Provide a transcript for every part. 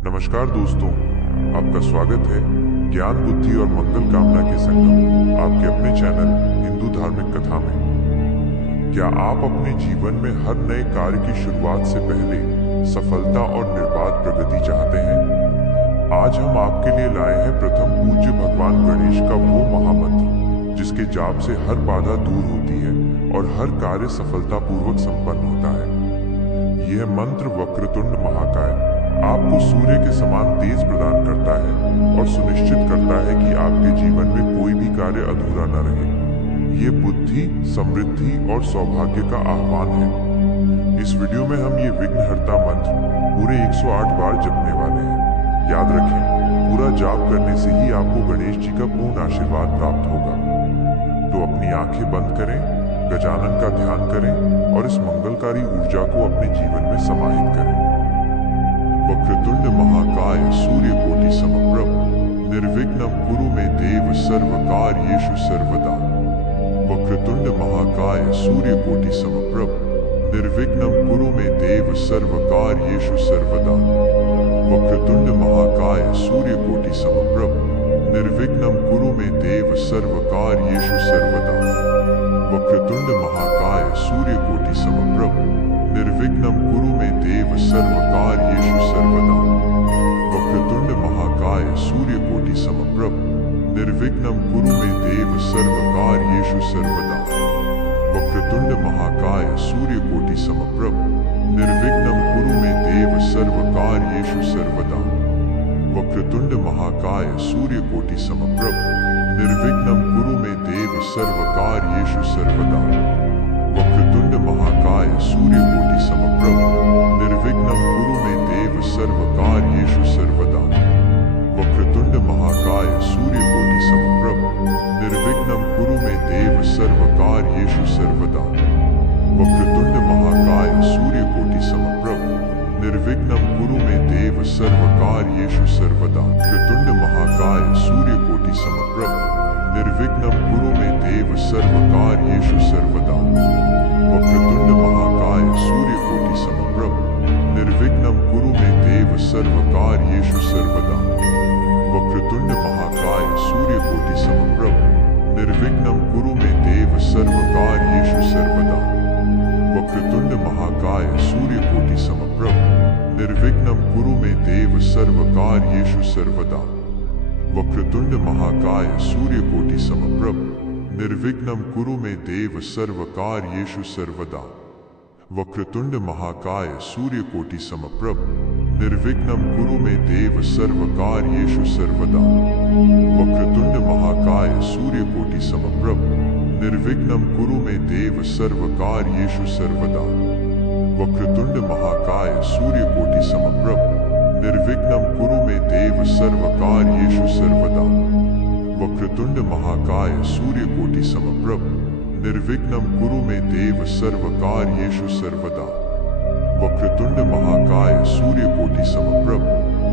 नमस्कार दोस्तों, आपका स्वागत है ज्ञान बुद्धि और मंगल कामना के संगम आपके अपने चैनल हिंदू धार्मिक कथा में। क्या आप अपने जीवन में हर नए कार्य की शुरुआत से पहले सफलता और निर्बाध प्रगति चाहते हैं? आज हम आपके लिए लाए हैं प्रथम पूज्य भगवान गणेश का वो महामंत्र जिसके जाप से हर बाधा दूर होती है और हर कार्य सफलतापूर्वक संपन्न होता है। यह मंत्र वक्रतुंड महाकाय आपको सूर्य के समान तेज प्रदान करता है और सुनिश्चित करता है कि आपके जीवन में कोई भी कार्य अधूरा न रहे। ये बुद्धि, समृद्धि और सौभाग्य का आह्वान है। इस वीडियो में हम ये विघ्नहर्ता मंत्र पूरे 108 बार जपने वाले हैं। याद रखें, पूरा जाप करने से ही आपको गणेश जी का पूर्ण आशीर्वाद प्राप्त होगा। तो अपनी आंखें बंद करें, गजानन का ध्यान करें और इस मंगलकारी ऊर्जा को अपने जीवन में समाहित करें। वक्रतुंड महाकाय सूर्यकोटि समप्रभ निर्विघ्नं कुरु मे देव सर्वकार्येषु सर्वदा। वक्रतुंड महाकाय सूर्यकोटि समप्रभ निर्विघ्नं कुरु मे देव सर्वकार्येषु सर्वदा। वक्रतुंड महाकाय सूर्यकोटि समप्रभ निर्विघ्नं कुरु मे देव सर्वकार्येषु सर्वदा। वक्रतुंड महाकाय सूर्यकोटि समप्रभ निर्विघ्नं कुरु मे देव सर्वकार्येषु सर्वदा। वक्रतुंड महाकाय सूर्यकोटि समप्रभ निर्विघ्नं कुरु मे देव सर्वकार्येषु सर्वदा। वक्रतुंड महाकाय सूर्यकोटि समप्रभ निर्विघ्नं कुरु मे देव सर्वकार्येषु सर्वदा। वक्रतुंड महाकाय सूर्यकोटि समप्रभ निर्विघ्नं कुरु मे देव सर्वकार्येषु सर्वदा। वक्रतुंड महाकाय सूर्यकोटि समप्रभ निर्विघ्नं कुरु मे देव सर्वकार्येषु सर्वदा। वक्रतुंड महाकाय सूर्यकोटि समप्रभ निर्विघ्नं कुरु मे देव सर्वकार्येषु सर्वदा। वक्रतुंड महाकाय सूर्यकोटि समप्रभ निर्विघ्नं कुरु मे देव सर्वकार्येषु सर्वदा। वक्रतुंड महाकाय सूर्यकोटि समप्रभ निर्विघ्नं कुरु मे देव सर्वकार्येषु सर्वदा। वक्रतुंड महाकाय सूर्यकोटि समप्रभ निर्विघ्नं कुरु मे देव सर्वकार्येषु सर्वदा। वक्रतुंड महाकाय सूर्यकोटि समप्रभ निर्विघ्नं कुरु मे देव सर्वकार्येषु सर्वदा। वक्रतुंड महाकाय सूर्यकोटि समप्रभ निर्विघ्नं कुरु मे देव सर्वकार्येषु सर्वदा। वक्रतुंड महाकाय सूर्यकोटि समप्रभ निर्विघ्नं कुरु मे देव सर्वकार्येषु सर्वदा। वक्रतुंड महाकाय सूर्यकोटि समप्रभ निर्विघ्नं कुरु मे देव सर्वकार्येषु सर्वदा। वक्रतुंड महाकाय सूर्यकोटि समप्रभ निर्विघ्नं कुरु मे देव सर्वकार्येषु सर्वदा। वक्रतुंड महाकाय सूर्यकोटि समप्रभ निर्विघ्नं कुरु मे देव सर्वकार्येषु सर्वदा। वक्रतुंड महाकाय सूर्यकोटि समप्रभ निर्विघ्नं कुरु मे देव सर्वकार्येषु सर्वदा। वक्रतुंड महाकाय सूर्यकोटि समप्रभ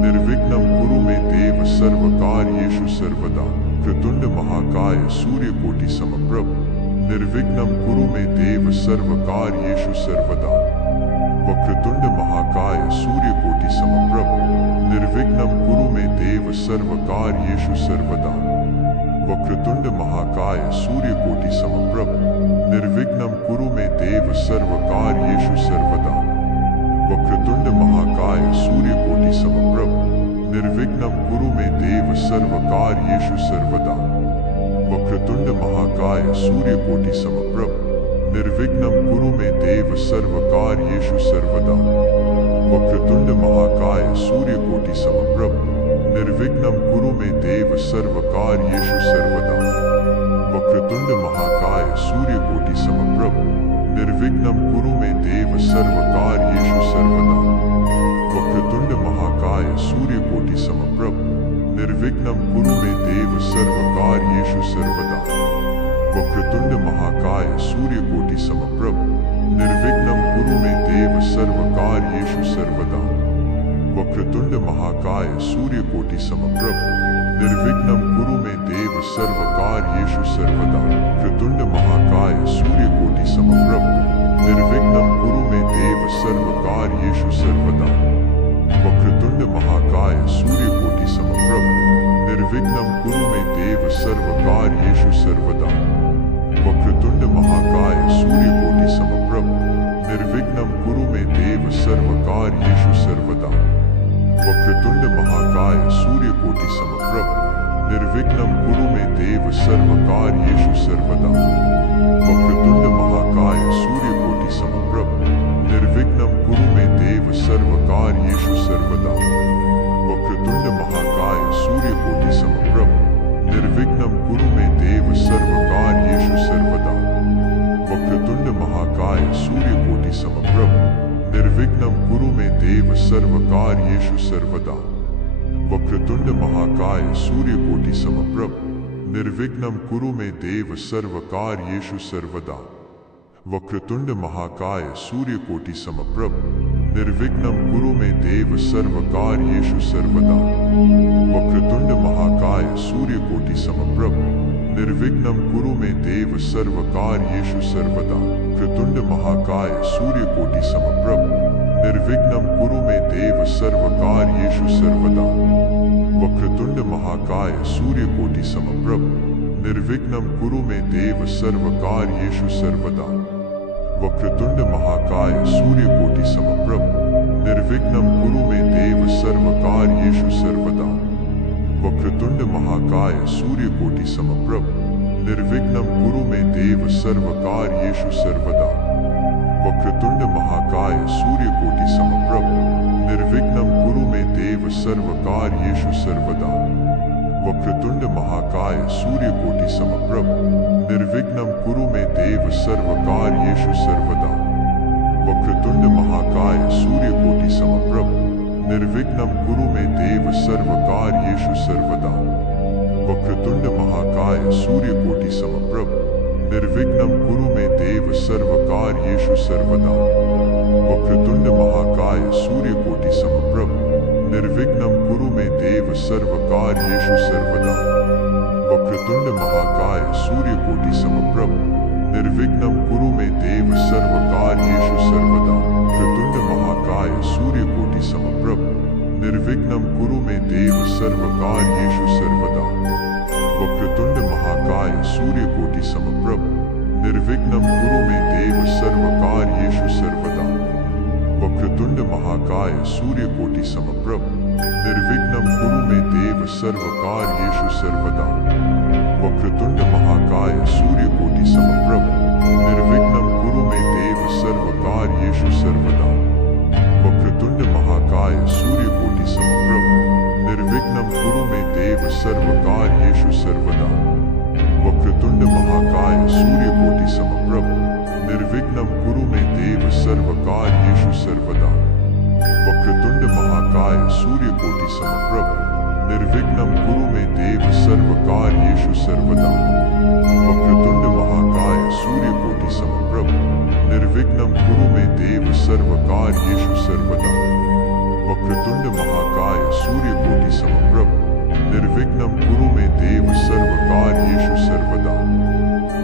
निर्विघ्नं कुरु मे देव सर्वकार्येषु सर्वदा। वक्रतुंड महाकाय सूर्यकोटि समप्रभ निर्विघ्नं कुरु मे देव सर्वकार्येषु सर्वदा। वक्रतुंड महाकाय सूर्यकोटि समप्रभ निर्विघ्नं कुरु मे देव सर्वकार्येषु सर्वदा। वक्रतुंड महाकाय सूर्यकोटि समप्रभ निर्विघ्नं कुरु मे देव सर्वकार्येषु सर्वदा। वक्रतुंड महाकाय सूर्यकोटि समप्रभ निर्विघ्नं कुरु मे देव सर्वकार्येषु सर्वदा। वक्रतुंड महाकाय सूर्यकोटि समप्रभ निर्विघ्नं कुरु मे देव सर्वकार्येषु सर्वदा। वक्रतुंड महाकाय सूर्यकोटि समप्रभ निर्विघ्नं कुरु मे देव सर्वकार्येषु सर्वदा। वक्रतुंड महाकाय सूर्यकोटि समप्रभ निर्विघ्नं कुरु मे देव सर्वकार्येषु सर्वदा। वक्रतुंड महाकाय सूर्यकोटि समप्रभ निर्विघ्नं कुरु मे देव सर्वकार्येषु सर्वदा। वक्रतुंड महाकाय सूर्यकोटि समप्रभ निर्विघ्नं कुरु मे देव सर्वकार्येषु सर्वदा। वक्रतुंड महाकाय सूर्यकोटि समप्रभ निर्विघ्नं कुरु मे देव सर्वकार्येषु सर्वदा। वक्रतुंड महाकाय सूर्यकोटि समप्रभ निर्विघ्नं कुरु मे देव सर्वकार्येषु सर्वदा। वक्रतुंड महाकाय सूर्यकोटि समप्रभ निर्विघ्नं कुरु मे देव सर्वकार्येषु सर्वदा। वक्रतुंड महाकाय सूर्यकोटि समप्रभ निर्विघ्नं कुरु मे देव सर्वकार्येषु सर्वदा। वक्रतुंड महाकाय सूर्यकोटि समप्रभ निर्विघ्नं कुरु मे देव सर्वकार्येषु सर्वदा। वक्रतुंड महाकाय सूर्यकोटि समप्रभ निर्विघ्नं कुरु मे देव सर्वकार्येषु सर्वदा। वक्रतुंड महाकाय सूर्यकोटि समप्रभ निर्विघ्नं कुरु मे देव सर्वकार्येषु सर्वदा। वक्रतुंड महाकाय सूर्यकोटि समप्रभ निर्विघ्नं कुरु मे देव सर्वकार्येषु सर्वदा। वक्रतुंड महाकाय सूर्यकोटि समप्रभ निर्विघ्नं कुरु मे देव सर्वकार्येषु सर्वदा। वक्रतुंड महाकाय सूर्यकोटि समप्रभ निर्विघ्नं कुरु मे देव सर्वकार्येषु सर्वदा। वक्रतुंड महाकाय सूर्यकोटि समप्रभ निर्विघ्नं कुरु मे देव सर्वकार्येषु सर्वदा। वक्रतुंड महाकाय सूर्यकोटि समप्रभ निर्विघ्नं कुरु मे देव सर्वकार्येषु सर्वदा। वक्रतुंड महाकाय सूर्यकोटि समप्रभ निर्विघ्नं कुरु मे देव सर्वकार्येषु सर्वदा। वक्रतुंड महाकाय सूर्यकोटि समप्रभ निर्विघ्नं कुरु मे देव सर्वकार्येषु सर्वदा। वक्रतुंड महाकाय सूर्यकोटि समप्रभ निर्विघ्नं कुरु मे देव सर्वकार्येषु सर्वदा। वक्रतुंड महाकाय सूर्यकोटि समप्रभ निर्विघ्नं कुरु मे देव सर्वकार्येषु सर्वदा। वक्रतुंड महाकाय सूर्यकोटि समप्रभ निर्विघ्नं कुरु मे देव सर्वकार्येषु सर्वदा। वक्रतुंड महाकाय सूर्यकोटि समप्रभ निर्विघ्नं कुरु मे देव सर्वकार्येषु सर्वदा। वक्रतुंड महाकाय सूर्यकोटि समप्रभ निर्विघ्नं कुरु मे देव सर्वकार्येषु सर्वदा। वक्रतुंड महाकाय सूर्यकोटि समप्रभ निर्विघ्नं कुरु मे देव सर्वकार्येषु सर्वदा। वक्रतुंड महाकाय सूर्यकोटि समप्रभ निर्विघ्नं कुरु मे देव सर्वकार्येषु सर्वदा। वक्रतुंड महाकाय सूर्यकोटि समप्रभ निर्विघ्नं कुरु मे देव सर्वकार्येषु सर्वदा। वक्रतुंड महाकाय सूर्यकोटि समप्रभ निर्विघ्नं कुरु मे देव सर्वकार्येषु सर्वदा। वक्रतुंड महाकाय सूर्यकोटि समप्रभ निर्विघ्नं कुरु मे देव सर्वकार्येषु सर्वदा। वक्रतुंड महाकाय सूर्यकोटि समप्रभ निर्विघ्नं कुरु मे देव सर्वकार्येषु सर्वदा। वक्रतुंड महाकाय सूर्यकोटि समप्रभ निर्विघ्नं कुरु मे देव सर्वकार्येषु सर्वदा। वक्रतुंड महाकाय सूर्यकोटि समप्रभ निर्विघ्नं कुरु मे देव सर्वकार्येषु सर्वदा। वक्रतुंड महाकाय सूर्यकोटि समप्रभ निर्विघ्नं कुरु मे देव सर्वकार्येषु सर्वदा। वक्रतुंड महाकाय सूर्यकोटि समप्रभ निर्विघ्नं कुरु मे देव सर्वकार्येषु सर्वदा। वक्रतुंड महाकाय सूर्यकोटि समप्रभ निर्विघ्नं कुरु मे देव सर्वकार्येषु सर्वदा।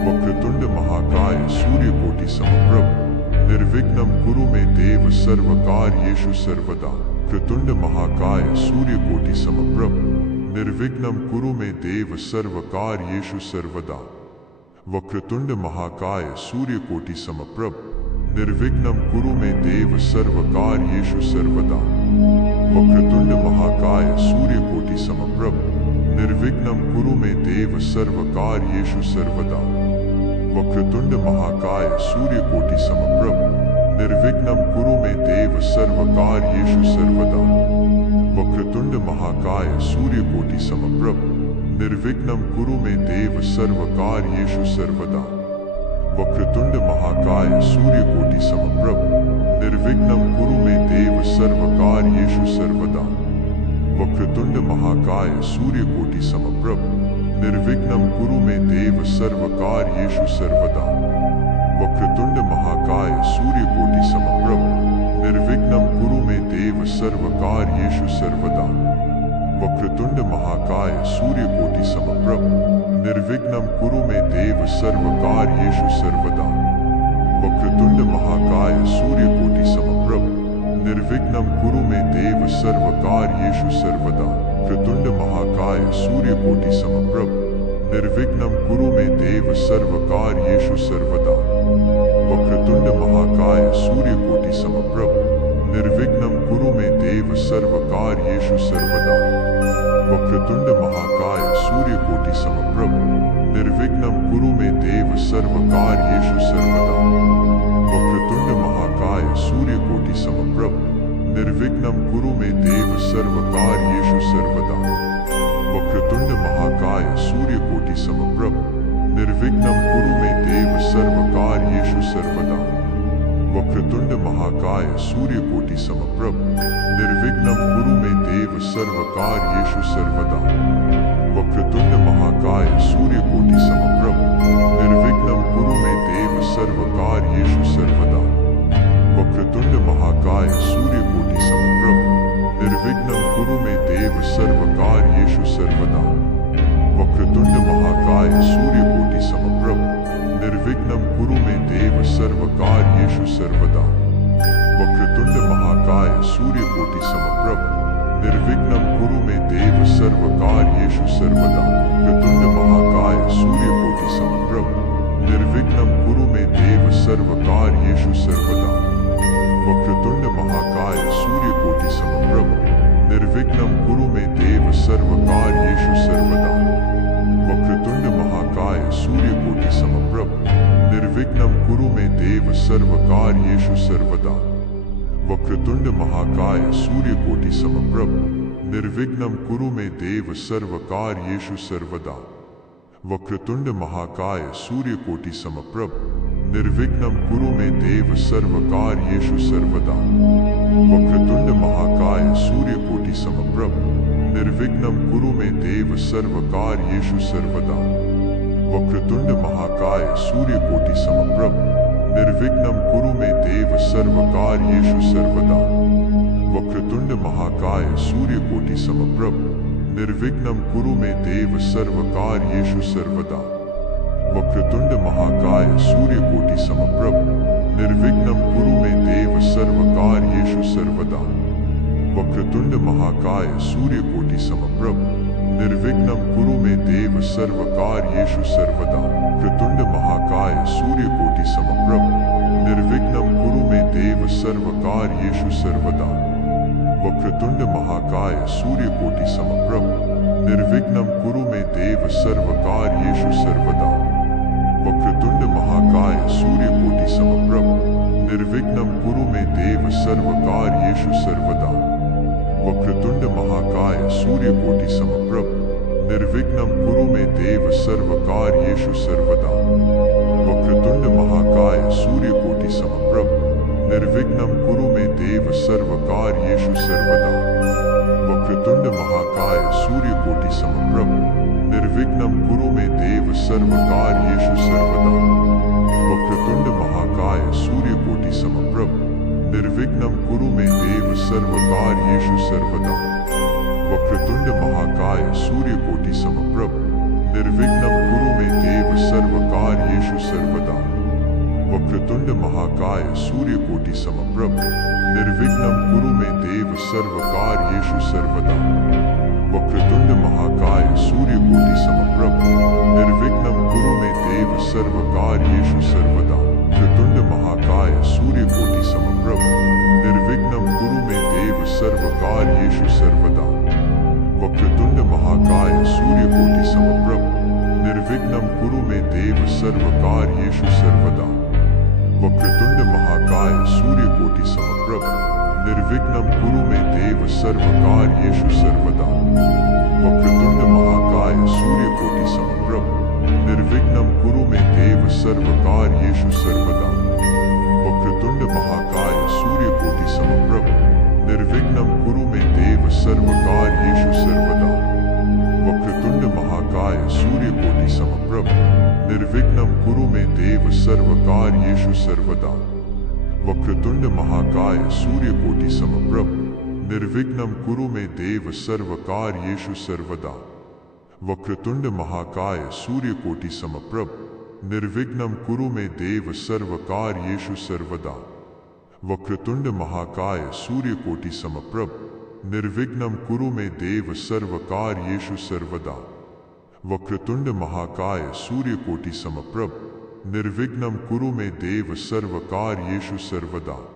वक्रतुंड महाकाय सूर्यकोटि समप्रभ निर्विघ्नं कुरु मे देव सर्वकार्येषु सर्वदा। वक्रतुंड महाकाय सूर्यकोटि समप्रभ निर्विघ्नं कुरु मे देव सर्वकार्येषु सर्वदा। वक्रतुंड महाकाय सूर्यकोटि समप्रभ निर्विघ्नं कुरु मे देव सर्वकार्येषु सर्वदा। वक्रतुंड महाकाय सूर्यकोटि समप्रभ निर्विघ्नं कुरु मे देव सर्वकार्येषु सर्वदा। वक्रतुंड महाकाय सूर्यकोटि समप्रभ निर्विघ्नं कुरु मे देव सर्वकार्येषु सर्वदा। वक्रतुंड महाकाय सूर्यकोटि समप्रभ निर्विघ्नं कुरु मे देव सर्वकार्येषु सर्वदा। वक्रतुंड महाकाय सूर्यकोटि समप्रभ निर्विघ्नं कुरु मे देव सर्वकार्येषु सर्वदा। वक्रतुंड महाकाय सूर्यकोटि समप्रभ निर्विघ्नं कुरु मे देव सर्वकार्येषु सर्वदा। वक्रतुंड महाकाय सूर्यकोटि समप्रभ निर्विघ्नं कुरु मे देव सर्वकार्येषु सर्वदा। वक्रतुंड महाकाय सूर्यकोटि समप्रभ निर्विघ्नं कुरु मे देव सर्वकार्येषु सर्वदा। वक्रतुंड महाकाय सूर्यकोटि समप्रभ निर्विघ्नं कुरु मे देव सर्वकार्येषु सर्वदा। वक्रतुंड महाकाय सूर्यकोटि समप्रभ निर्विघ्नं कुरु मे देव सर्वकार्येषु सर्वदा। वक्रतुंड महाकाय सूर्यकोटि समप्रभ निर्विघ्नं कुरु मे देव सर्वकार्येषु सर्वदा। वक्रतुंड महाकाय सूर्यकोटि समप्रभ निर्विघ्नं कुरु मे देव सर्वकार्येषु सर्वदा। वक्रतुंड महाकाय सूर्यकोटि समप्रभ निर्विघ्नं कुरु मे देव सर्वकार्येषु सर्वदा। वक्रतुंड महाकाय सूर्यकोटि समप्रभ निर्विघ्नं कुरु मे देव सर्वकार्येषु सर्वदा। वक्रतुंड महाकाय सूर्यकोटि समप्रभ निर्विघ्नं कुरु मे देव सर्वकार्येषु सर्वदा। वक्रतुंड महाकाय सूर्यकोटि समप्रभ निर्विघ्नं कुरु मे देव सर्वकार्येषु सर्वदा। वक्रतुंड महाकाय सूर्यकोटि समप्रभ निर्विघ्नं कुरु मे देव सर्वकार्येषु सर्वदा। वक्रतुंड महाकाय सूर्यकोटि समप्रभ निर्विघ्नं कुरु मे देव सर्वकार्येषु सर्वदा। वक्रतुंड महाकाय सूर्यकोटि समप्रभ निर्विघ्नं कुरु मे देव सर्वकार्येषु सर्वदा। वक्रतुंड महाकाय सूर्यकोटि समप्रभ निर्विघ्नं कुरु मे देव सर्वकार्येषु सर्वदा। वक्रतुंड महाकाय सूर्यकोटि समप्रभ निर्विघ्नं कुरु मे देव सर्वकार्येषु सर्वदा। वक्रतुंड महाकाय सूर्यकोटि समप्रभ निर्विघ्नं कुरु मे देव सर्वकार्येषु सर्वदा। वक्रतुंड महाकाय सूर्यकोटि समप्रभ निर्विघ्नं कुरु मे देव सर्वकार्येषु सर्वदा। वक्रतुंड महाकाय सूर्यकोटि समप्रभ निर्विघ्नं कुरु मे देव सर्वकार्येषु सर्वदा। वक्रतुंड महाकाय सूर्यकोटि समप्रभ निर्विघ्नं कुरु मे देव सर्वकार्येषु सर्वदा। वक्रतुंड महाकाय सूर्यकोटि समप्रभ निर्विघ्नं कुरु मे देव सर्वकार्येषु सर्वदा। वक्रतुंड महाकाय सूर्यकोटि समप्रभ निर्विघ्नं कुरु मे देव सर्वकार्येषु सर्वदा। वक्रतुंड महाकाय सूर्यकोटि समप्रभ निर्विघ्नं कुरु मे देव सर्वकार्येषु सर्वदा। वक्रतुंड महाकाय सूर्यकोटि समप्रभ निर्विघ्नं कुरु मे देव सर्वकार्येषु सर्वदा। वक्रतुंड महाकाय सूर्यकोटि समप्रभ निर्विघ्नं कुरु मे देव सर्वकार्येषु सर्वदा। वक्रतुंड महाकाय सूर्यकोटि समप्रभ निर्विघ्नं कुरु मे देव सर्वकार्येषु सर्वदा। वक्रतुंड महाकाय सूर्यकोटि समप्रभ निर्विघ्नं कुरु मे देव सर्वकार्येषु सर्वदा। वक्रतुंड महाकाय सूर्यकोटि समप्रभ निर्विघ्नं कुरु मे देव सर्वकार्येषु सर्वदा। वक्रतुंड महाकाय सूर्यकोटि समप्रभ निर्विघ्नं कुरु मे देव सर्वकार्येषु सर्वदा। वक्रतुंड महाकाय सूर्यकोटि समप्रभ निर्विघ्नं कुरु मे देव सर्वकार्येषु सर्वदा। वक्रतुंड महाकाय सूर्यकोटि समप्रभ निर्विघ्नं कुरु मे देव सर्वकार्येषु सर्वदा। वक्रतुंड महाकाय सूर्यकोटि समप्रभ निर्विघ्नं कुरु मे देव सर्वकार्येषु सर्वदा। वक्रतुंड महाकाय सूर्यकोटि समप्रभ निर्विघ्नं कुरु मे देव सर्वकार्येषु सर्वदा। वक्रतुंड महाकाय सूर्यकोटि समप्रभ निर्विघ्नं कुरु मे देव सर्वकार्येषु सर्वदा। वक्रतुंड महाकाय सूर्यकोटि समप्रभ निर्विघ्नं कुरु मे देव सर्वकार्येषु सर्वदा। वक्रतुंड महाकाय सूर्यकोटि समप्रभ निर्विघ्नं कुरु मे देव सर्वकार्येषु सर्वदा। वक्रतुंड महाकाय सूर्यकोटि समप्रभ निर्विघ्नं कुरु मे देव सर्वकार्येषु सर्वदा। वक्रतुंड महाकाय सूर्यकोटि समप्रभ निर्विघ्नं कुरु मे देव सर्वकार्येषु सर्वदा। वक्रतुंड महाकाय सूर्यकोटि समप्रभ निर्विघ्नं कुरु मे देव सर्वकार्येषु सर्वदा। वक्रतुंड महाकाय सूर्यकोटि समप्रभ निर्विघ्नं कुरु मे देव सर्वकार्येषु सर्वदा। वक्रतुंड महाकाय सूर्यकोटि समप्रभ निर्विघ्नं कुरु मे देव सर्वकार्येषु सर्वदा। वक्रतुंड महाकाय सूर्यकोटि समप्रभ निर्विघ्नं कुरु मे देव सर्वकार्येषु सर्वदा। वक्रतुंड महाकाय सूर्यकोटि समप्रभ निर्विघ्नं कुरु मे देव सर्वकार्येषु सर्वदा। वक्रतुंड महाकाय सूर्यकोटि समप्रभ निर्विघ्नं कुरु मे देव सर्वकार्येषु सर्वदा।